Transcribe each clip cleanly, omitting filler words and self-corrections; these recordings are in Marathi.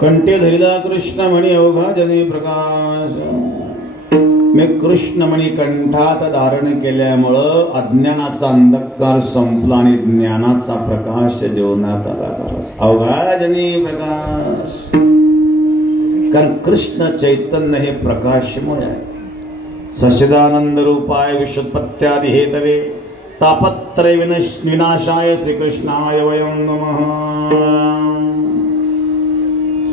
कंठे धरिला कृष्णमणी अवघा जने प्रकाश. मी कृष्णमणी कंठात धारण केल्यामुळं अज्ञानाचा अंधकार संपला आणि ज्ञानाचा प्रकाश जीवनात आला. अवघा जने प्रकाश, कारण कृष्ण चैतन्य हे प्रकाशमय आहे. सच्चिदानंद रूपाय विश्वोत्पत्त्यादि हेतवे तापत्रय विनाशाय श्रीकृष्णाय वयं नमः.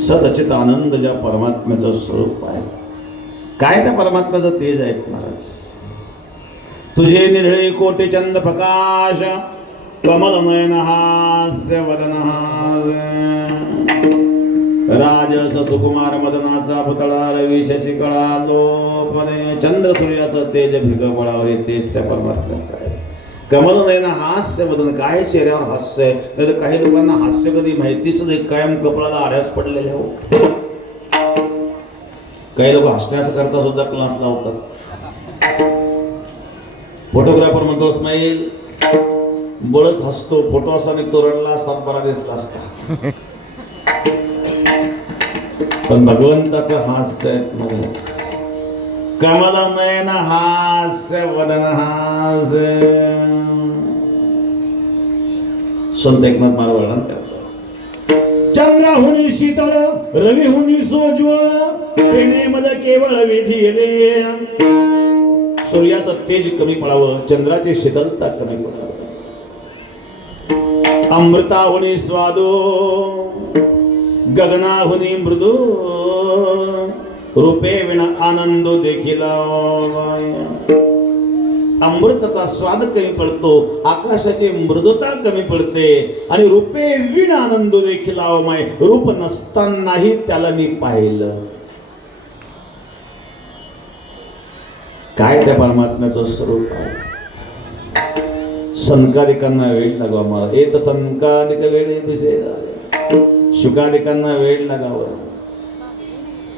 सदचित आनंद ज्या परमात्म्याचं स्वरूप आहे, काय त्या परमात्म्याचं तेज आहे महाराज. तुझे निर्ळे कोटी चंद प्रकाश, कमल नयन हास्य वदन, राजस सुकुमार मदनाचा पुतळा, रवी शशिकळा लोपने, चंद्र सूर्याचं तेज भिग पडावं, हे तेज त्या परमात्म्याचं आहे. कमल नयन हास्य वदन, काय चेहऱ्यावर हास्य आहे. नाही तर काही लोकांना हास्य कधी माहितीच नाही, कायम कपडाला आड्याच पडलेले हो. काही लोक हसण्याकरता सुद्धा क्लास लावतात. फोटोग्राफर म्हणतो स्माईल, बळच हसतो, फोटो असा निघतो, रडला असतात, बरा दिसला असता. पण भगवंताचं हास्य आहे. कमल नयन हास्य वदन हास्य. संत एकनाथ महाराज वर्णन करतात. चंद्राहुनी शीतळ, रविहुनी सोज्वळ, पेनेमध्ये केवळ विधिले. सूर्याचं तेज कमी पडावं, चंद्राची शीतलता कमी पडावं. अमृताहुनी स्वादो, गगनाहुनी मृदू, रूपे विण आनंदो देखील. अमृताचा स्वाद कमी पडतो, आकाशाची मृदुता कमी पडते, आणि रूपे विण आनंद देखील आवमाय. रूप नसतानाही त्याला मी पाहिलं. काय त्या परमात्म्याचं स्वरूप आहे. संकालिकांना वेळ लागावा मला, येत संकालिक वेळ दिसे, शुकालिकांना वेळ लागावं.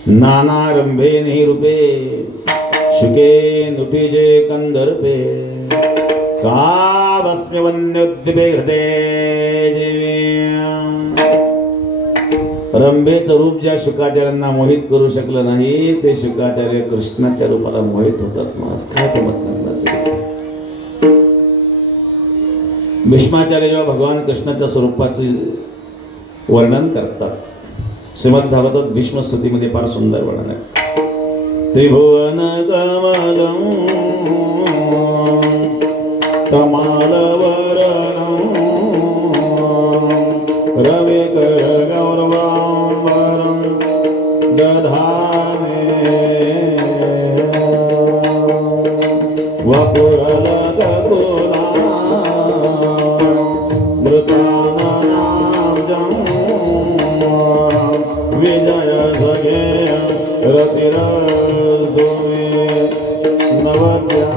नाना रंभे नाही रूपे, शुके नुटीजे कंदर्पे, का भस्मे वन्योद्दिपे हृदय जीवे. रंभेचं रूप ज्या शुकाचार्यांना मोहित करू शकलं नाही, ते शुकाचार्य कृष्णाच्या रूपाला मोहित होतात. मास काय ते मतलब. भीष्माचार्य जेव्हा भगवान कृष्णाच्या स्वरूपाचे वर्णन करतात, श्रीमद भागवत भीष्म स्तुतीमध्ये फार सुंदर वर्णन आहे. त्रिभुवन कमलं कमालवरणं, रविकर गौरवांबरं दधाने, वपुरलकुला मृतानाब्जं, विजय भगे रतिरजुमे नवद्या.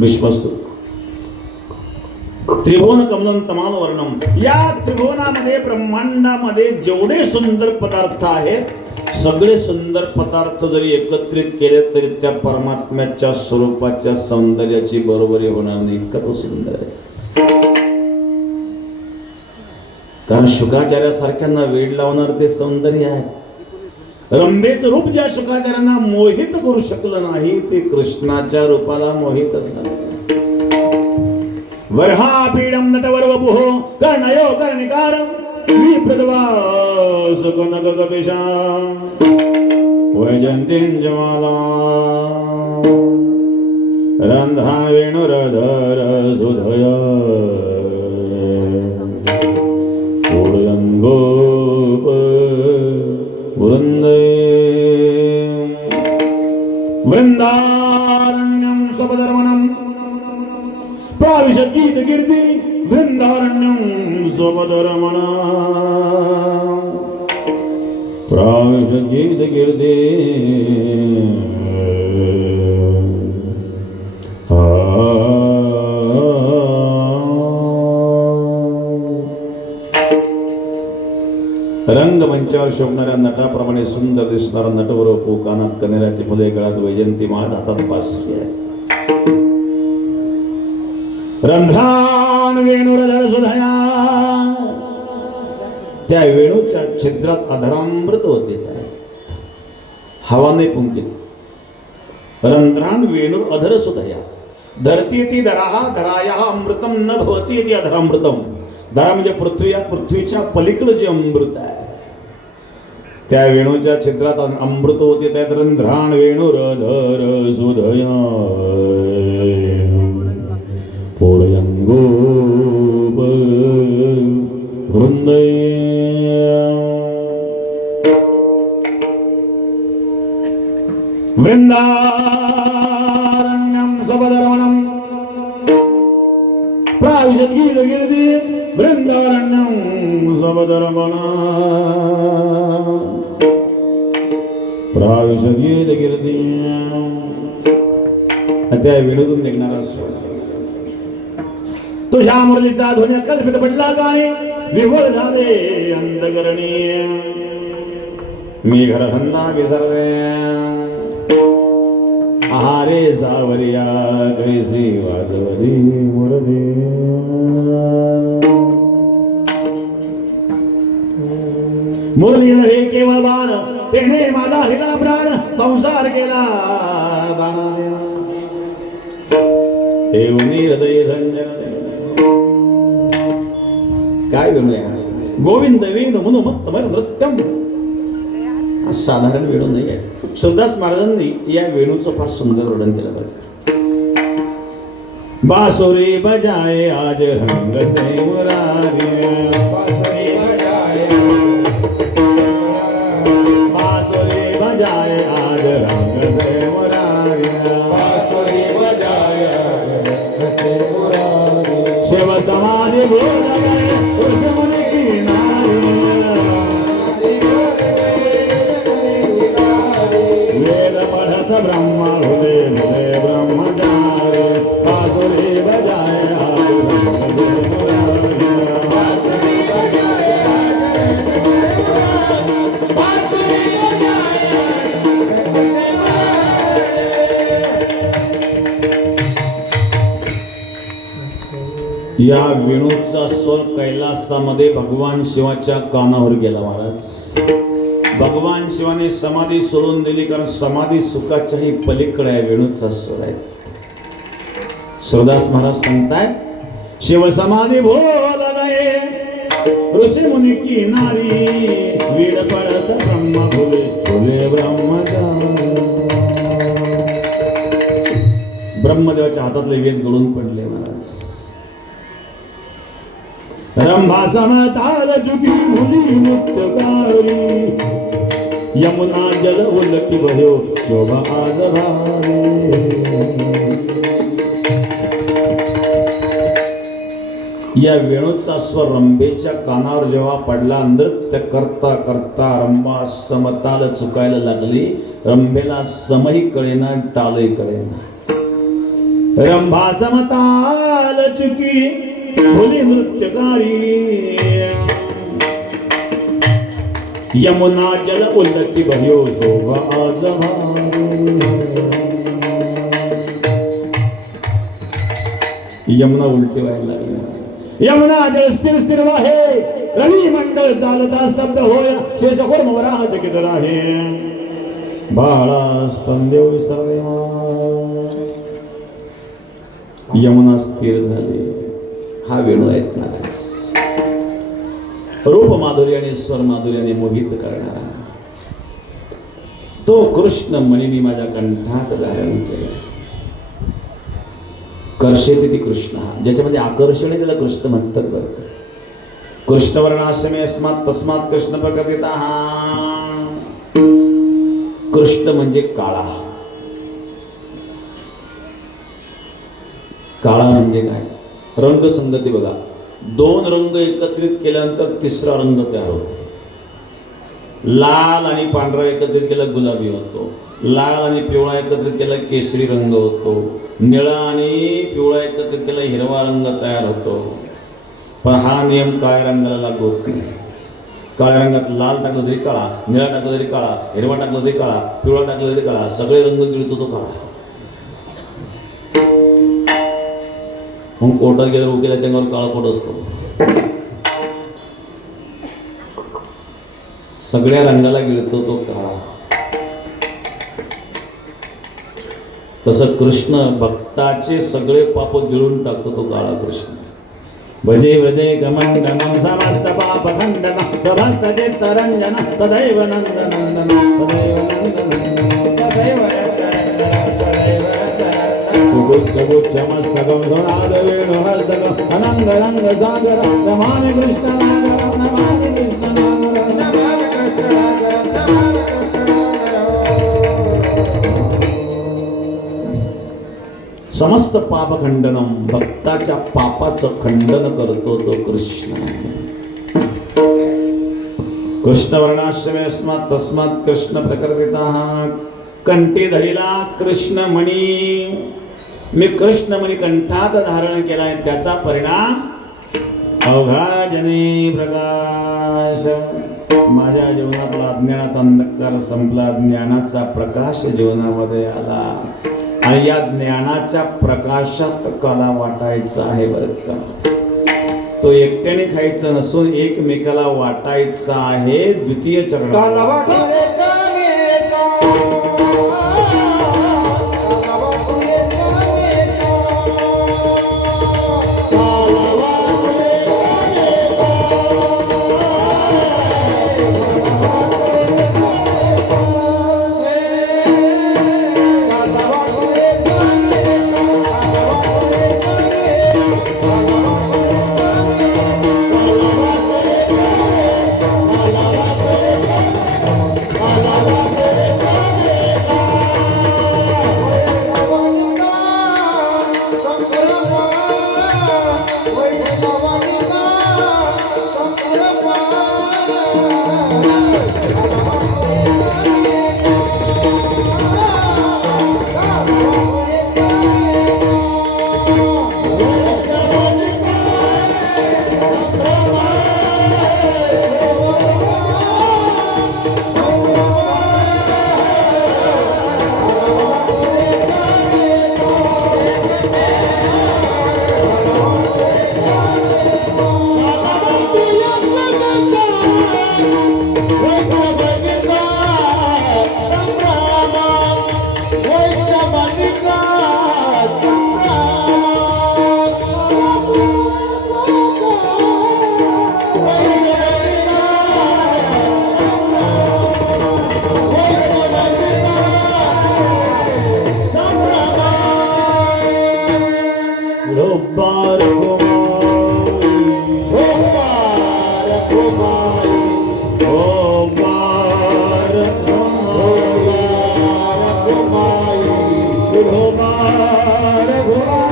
भीष्मस्तुती. त्रिभुवन कमलं तमाल वर्णम, या त्रिभुवनामध्ये ब्रह्मांडामध्ये जेवढे सुंदर पदार्थ आहेत सगळे सुंदर पदार्थ जरी एकत्रित केले तरी त्या परमात्म्याच्या स्वरूपाच्या सौंदर्याची बरोबरी होणार नाही, इतकं तो सुंदर आहे. कारण शुकाचार्यासारख्यांना वेड लावणार ते सौंदर्य आहे. रंभेचं रूप ज्या शुकाचार्यांना मोहित करू शकलं नाही ते कृष्णाच्या रूपाला मोहितच नाही. वर्हापीडं नटवर्वपुः कर्णयो कर्णिकारं विप्रदवास कनककपिशां वैजयन्तीं जमाला रन्ध्रान् वेणुरधर सुधया पूर्णङ्गोप वृन्दे वृन्दारण्यं स्वपदर्वणं प्राविशत् गीतकीर्ति वृन्दारण्यं स्वपदरमणा प्राविशत् गीतकीर्ति रंगमंचावर शोभणाऱ्या नटाप्रमाणे सुंदर दिसणारा नटवरवपू, कानात कनेराची फुले, गळ्यात वैजयंती माळ, हातात पाशवी आहे. रंध्रान वेणुरधर सुधया, त्या वेणूच्या छिद्रात अधरामृत होते, हवाने पुंकित. रंध्रान वेणुर अधर सुधया, धरती ती धराहा धराया अमृतम न भवती ती अधरामृतम. धरा म्हणजे पृथ्वी, या पृथ्वीच्या पलीकडे जे अमृत आहे त्या वेणूच्या छिद्रात अमृत होते. त्यात रंध्रान वेणुरधर सुधया पूर्णङ्गोप वृन्दे वृन्दारण्यं स्वपदरमणं प्राविशत् गीतकीर्ति वृन्दारण्यं स्वपदरमणा प्राविशत् गीतकीर्ति. त्या वेणूतून निघणारा स्वर तुझ्या मुरलीचा ध्वनी कल्पित पडला गाणे विव्हळ झाले अंतकरणी. मी घरधंदा विसरले आहारे सावरिया कैसी वाजवली मुरली. मुरली नव्हे केवळ बाण, तेने माझा हिला प्राण संसार केला दाना देना. देवनी हृदय धन्य काय वेणू आहे. गोविंद वेणू म्हणून मत्तमय नृत्यम, साधारण वेणू नाही आहे. सुरदास महाराजांनी या वेणूचं फार सुंदर वर्णन केलं बरं. बासुरी बजाए आज रंग से मुरारी, बासुरी बजाए आज रंग से मुरारी, बासुरी बजाए रंग से मुरारी. शिव समाधि भूल गए उस मन की नारी, वेद पढ़त ब्रह्मा हुए हुए ब्रह्मचारी. बांसुरी बजाए आज रंग से मुरारी, बांसुरी बजाए बांसुरी बजाए या वेणूचा स्वर कैलासामध्ये भगवान शिवाच्या कानावर गेला महाराज. भगवान शिवाने समाधी सोडून दिली, कारण समाधी सुखाच्याही पलीकडे आहे. वेणूचा स्वर आहे. सुरदास महाराज सांगताय शिव समाधी बोलले ऋषी मुनी की नारी, वीड पडत ब्रह्म फुले फुले ब्रह्मचारी. ब्रह्मदेवाच्या हातातले वेद गळून पडले महाराज. रंभा समताल चुकी मुली मुक्तकारी, यमुना जल उलटी भयो शोभा आज भारी. या वेणूचा स्वर रंभेच्या कानावर जेव्हा पडला, नृत्य करता करता रंभा समताल चुकायला लागली. रंभेला समही कळेना तालही कळेना. रंभा समताल चुकी भोले नृत्यकारी यमुना जल उल्लती भयो शोभा आज यमुना उलटी व्हायला लागली यमुना जल स्थिर स्थिर वाहे रवी मंडळ चालता स्तब्ध होय शेषखोर मोरा चकित राहे बाळा स्पंदेव सर्वे यमुना स्थिर झाली हा वेणू ऐकणाराच रूप माधुर्य आणि स्वर माधुर्याने मोहित करणारा तो कृष्ण मणीने माझ्या कंठात धारण केला कर्षेते ती कृष्ण ज्याच्यामध्ये आकर्षण आहे त्याला कृष्ण म्हणतात बरं कृष्ण वर्णाश्रमे अस्मात् तस्मात् कृष्ण प्रकटितः कृष्ण म्हणजे काळा काळा म्हणजे काय रंगसंगती बघा दोन रंग एकत्रित केल्यानंतर तिसरा रंग तयार होतो लाल आणि पांढरा एकत्रित केला गुलाबी होतो लाल आणि पिवळा एकत्रित केला केशरी रंग होतो निळा आणि पिवळा एकत्रित केला हिरवा रंग तयार होतो पण हा नियम काळ्या रंगाला लागू होत नाही काळ्या रंगात लाल टाकलं तरी काळा निळा टाकलं तरी काळा हिरवा टाकलं तरी काळा पिवळा टाकलं तरी काळा सगळे रंग गिळतो तो काळा मग कोर्टात गेल्यावर उकिलाच्या अंगावर काळा कोट असतो सगळ्या रंगाला गिळतो तो काळा तसं कृष्ण भक्ताचे सगळे पाप गिळून टाकतो तो काळा कृष्ण भजे व्रजे गमंडनम समस्त पाप खंडन सभक्त चित्तरंजन सदैव नंदनंदन सदैव नंदनंदन सदैव सुगुच्छ मस्तकं सुनाद वेणुहस्तकं अनंग रंग सागर नमामि कृष्ण नागर नमामि कृष्ण नागर नमामि कृष्ण नागर नमामि कृष्ण समस्त पाप खंडनम भक्ताच्या पापाचं खंडन करतो तो कृष्ण कृष्ण वर्णाश्रमे अस्मात् तस्मात् कृष्ण प्रकृतितः कंठी धरिला कृष्ण मणी मी कृष्णमणी कंठात धारण केला आहे त्याचा परिणाम अवघा जने प्रकाश माझ्या जीवनातला अज्ञानाचा अंधकार संपला ज्ञानाचा प्रकाश जीवनामध्ये आला आणि या ज्ञानाच्या प्रकाशात काला वाटायचा आहे बरं का तो एकट्याने खायचं नसून एकमेकाला वाटायचा आहे द्वितीय चरण Raghunath